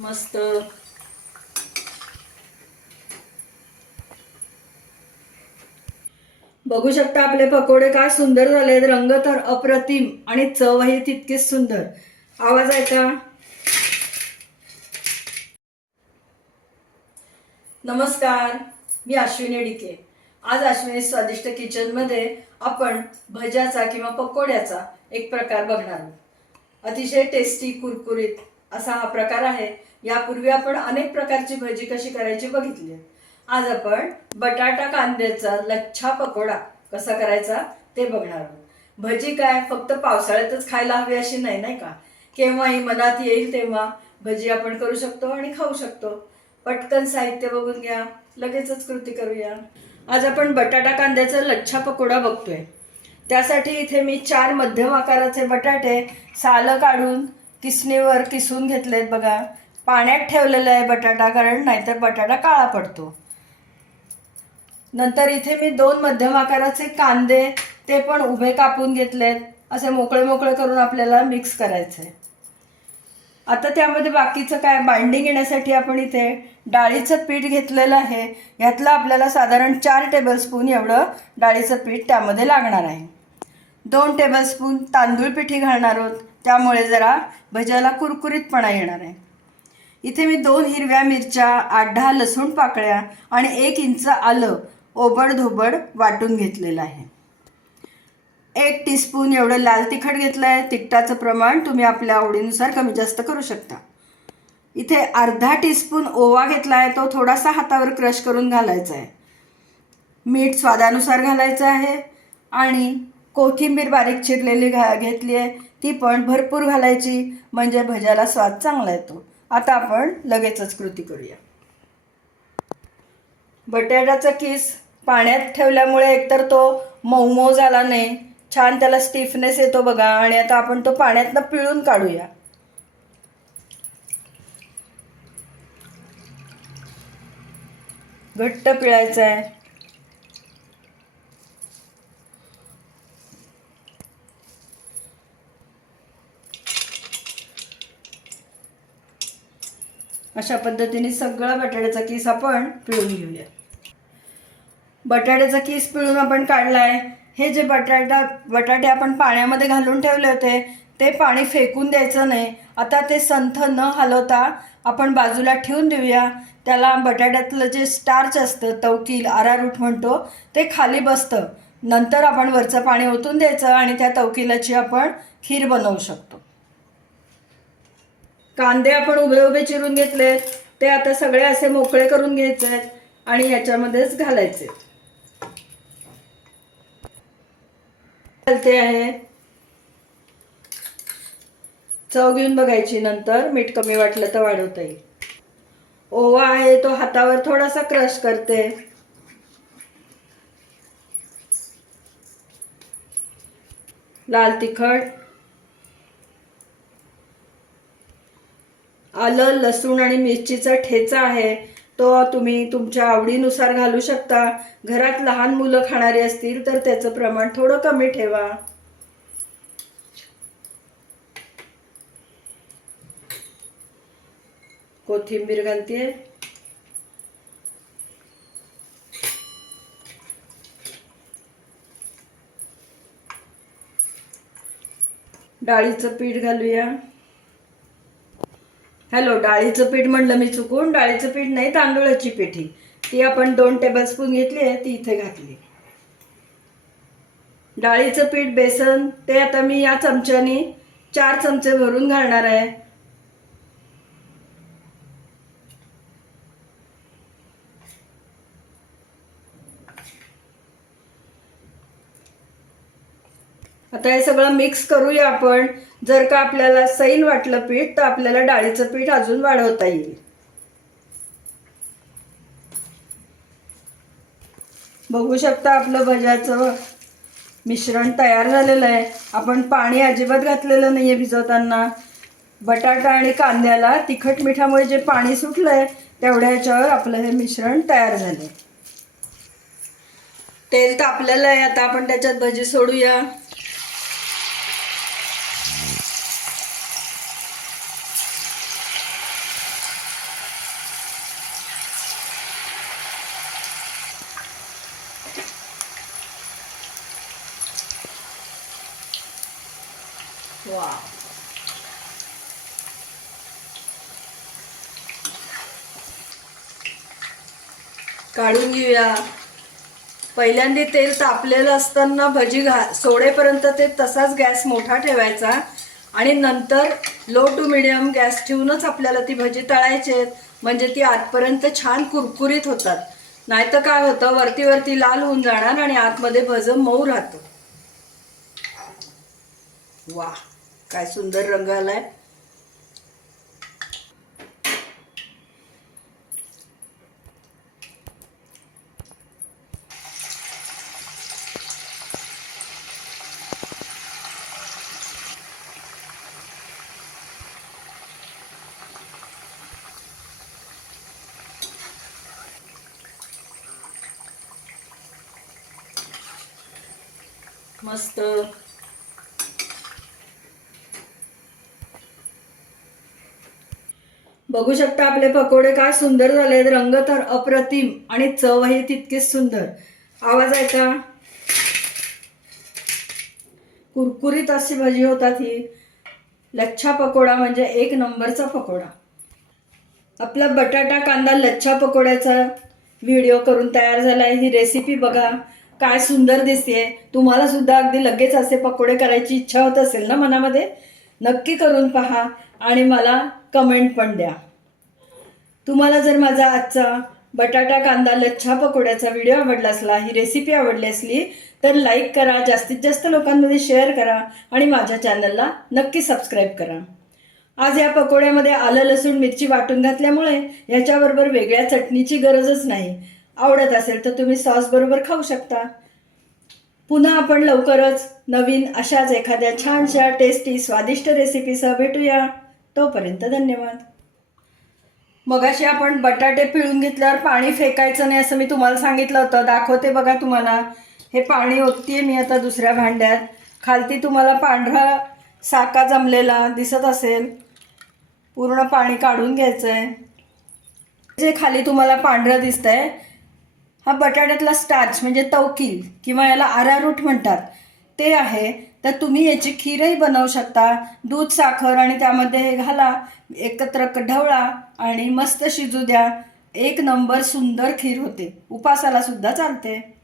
मस्त. बघू शकता आपले पकोडे काय सुंदर झाले रंग तर अप्रतिम आणि चवही तितकीच सुंदर. आवाज आहे का? नमस्कार मी अश्विनी डिके. आज अश्विनी स्वादिष्ट किचनमध्ये आपण भज्याचा किंवा पकोड्याचा एक प्रकार बघणार आहोत. अतिशय टेस्टी कुरकुरीत असा हा प्रकार आहे. यापूर्वी आपण अनेक प्रकारची भजी कशी करायची बघितली. आहे. आज आपण बटाटा कांद्याचा लच्छा पकोडा कसा करायचा ते बघणार आहोत. भजी काय फक्त पावसाळ्यातच खायला हवी अशी नाही नाही का? केव्हाही मनात येईल तेव्हा भजी आपण करू शकतो आणि खाऊ शकतो. पटकन साहित्य बघून घ्या लगेचच कृती करूया. आज आपण बटाटा कांद्याचा लच्छा पकोडा बघतोय. त्यासाठी इथे मी चार मध्यम आकाराचे बटाटे सालं काढून किसणीवर किसून घेतलेत बघा. पाण्यात ठेवलेलं आहे बटाटा कारण नाहीतर बटाटा काळा पडतो. नंतर इथे मी दोन मध्यम आकाराचे कांदे ते पण उभे कापून घेतलेत. असे मोकळे मोकळे करून आपल्याला मिक्स करायचे. आहे आता त्यामध्ये बाकीचं काय? बाइंडिंग येण्यासाठी आपण इथे डाळीचं पीठ घेतलेलं आहे. ह्यातलं आपल्याला साधारण चार टेबलस्पून एवढं डाळीचं पीठ त्यामध्ये लागणार आहे. दोन टेबलस्पून तांदूळ पिठी घालणार आहोत. त्यामुळे जरा भज्याला कुरकुरीतपणा येणार आहे. इथे मी दोन हिरव्या मिरच्या आठ दहा लसूण पाकळ्या आणि एक इंच आलं ओबड धोबड वाटून घेतलेलं आहे. एक टीस्पून एवढं लाल तिखट घेतलं आहे. तिखटाचं प्रमाण तुम्ही आपल्या आवडीनुसार कमी जास्त करू शकता. इथे अर्धा टीस्पून ओवा घेतला आहे. तो थोडासा हातावर क्रश करून घालायचा आहे. मीठ स्वादानुसार घालायचं आहे आणि कोथिंबीर बारीक चिरलेली घा घेतली आहे. ती पण भरपूर घालायची. म्हणजे भज्याला स्वाद चांगला येतो. आता आपण लगेचच कृती करूया. बटाट्याचा किस पाण्यात ठेवल्यामुळे एकतर तो मऊ मऊ झाला नाही छान त्याला स्टिफनेस येतो बघा आणि आता आपण तो पाण्यातनं पिळून काढूया. घट्ट पिळायचा आहे अशा पद्धतीने सगळा बटाट्याचा किस आपण पिळून घेऊया. बटाट्याचा किस पिळून आपण काढला आहे हे जे बटाटा बटाटे आपण पाण्यामध्ये घालून ठेवले होते ते पाणी फेकून द्यायचं नाही. आता ते संथ न हलवता आपण बाजूला ठेवून देऊया. त्याला बटाट्यातलं जे स्टार्च असतं तवकील आरारूट म्हणतो ते खाली बसतं. नंतर आपण वरचं पाणी ओतून द्यायचं आणि त्या तवकिलाची आपण खीर बनवू शकतो. कांदे आपण उभे उभे चिरून घेतले ते आता सगळे असे मोकळे करून घ्यायचे आहेत आणि ह्याच्यामध्येच घालायचे. घालते आहे. चव घेऊन बघायची नंतर मीठ कमी वाटलं तर वाढवता येईल. ओवा आहे तो हातावर थोडासा क्रश करते. लाल तिखट. आलं लसूण आणि मिरचीचा ठेचा आहे तो तुम्ही तुमच्या आवडीनुसार घालू शकता. घरात लहान मुलं खाणारी असतील तर त्याचं प्रमाण थोडं कमी ठेवा. कोथिंबीर घालते डाळीचं पीठ घालूया. हॅलो डाळीचं पीठ म्हणलं मी चुकून डाळीचं पीठ नाही तांदूळाची पिठी ती आपण दोन टेबलस्पून घेतली आहे ती इथे घातली. डाळीचं पीठ बेसन ते आता मी या चमच्यानी चार चमचे भरून घालणार आहे. आता हे सगळं मिक्स करूया आपण. जर का आपल्याला सैल वाटलं पीठ तर आपल्याला डाळीचं पीठ अजून वाढवता येईल. बघू शकता आपलं भज्याचं मिश्रण तयार झालेलं आहे. आपण पाणी अजिबात घातलेलं नाही आहे भिजवताना. बटाटा आणि कांद्याला तिखट मिठामुळे जे पाणी सुटलं आहे तेवढ्या ह्याच्यावर आपलं हे मिश्रण तयार झालं तेल तापलेलं आहे. आता आपण त्याच्यात भजी सोडूया. वा काढून घेऊया. पहिल्यांदा तेल तापलेलं असताना भजी घा सोडेपर्यंत ते तसाच गॅस मोठा ठेवायचा आणि नंतर लो टू मिडियम गॅस ठेवूनच आपल्याला ती भजी तळायची आहेत. म्हणजे ती आतपर्यंत छान कुरकुरीत होतात. नाहीतर काय होतं वरती वरती लाल होऊन जाणार आणि आतमध्ये भज मऊ राहतं. वा काय सुंदर रंग आलाय. मस्त. बघू शकता आपले पकोडे काय सुंदर झाले रंग तर अप्रतिम आणि चवही तितकीच सुंदर. आवाज आहे का कुरकुरीत अशी भजी होतात ही. लच्छा पकोडा म्हणजे एक नंबरचा पकोडा. आपला बटाटा कांदा लच्छा पकोड्याचा व्हिडिओ करून तयार झाला आहे ही रेसिपी बघा. काय सुंदर दिसते तुम्हाला सुद्धा अगदी लगेच असे पकोडे करायची इच्छा होत असेल ना मनामध्ये? नक्की करून पहा आणि मला कमेंट पण द्या. तुम्हाला जर माझा आजचा बटाटा कांदा लच्छा पकोड्याचा व्हिडिओ आवडला असला ही रेसिपी आवडली असली तर लाईक करा जास्तीत जास्त लोकांमध्ये शेअर करा आणि माझ्या चॅनलला नक्की सबस्क्राईब करा. आज या पकोड्यामध्ये आलं लसूण मिरची वाटून घातल्यामुळे ह्याच्याबरोबर वेगळ्या चटणीची गरजच नाही. आवडत असेल तर तुम्ही सॉसबरोबर खाऊ शकता. पुन्हा आपण लवकरच नवीन अशाच एखाद्या छानशा टेस्टी स्वादिष्ट रेसिपीसह भेटूया. तोपर्यंत धन्यवाद. मगाशी आपण बटाटे पिळून घेतल्यावर पाणी फेकायचं नाही असं मी तुम्हाला सांगितलं होतं. दाखवते बघा तुम्हाला. हे पाणी ओततीये मी आता दुसऱ्या भांड्यात. खालती तुम्हाला पांढरा साका जमलेला दिसत असेल. पूर्ण पाणी काढून घ्यायचं आहे जे खाली तुम्हाला पांढरं दिसतंय हा बटाट्यातला स्टार्च म्हणजे तवकील किंवा याला आरारूट म्हणतात. ते आहे तर तुम्ही याची खीरही बनवू शकता. दूध साखर आणि त्यामध्ये हे घाला एकत्र कढवळा ढवळा आणि मस्त शिजू द्या. एक नंबर सुंदर खीर होते. उपासाला सुद्धा चालते.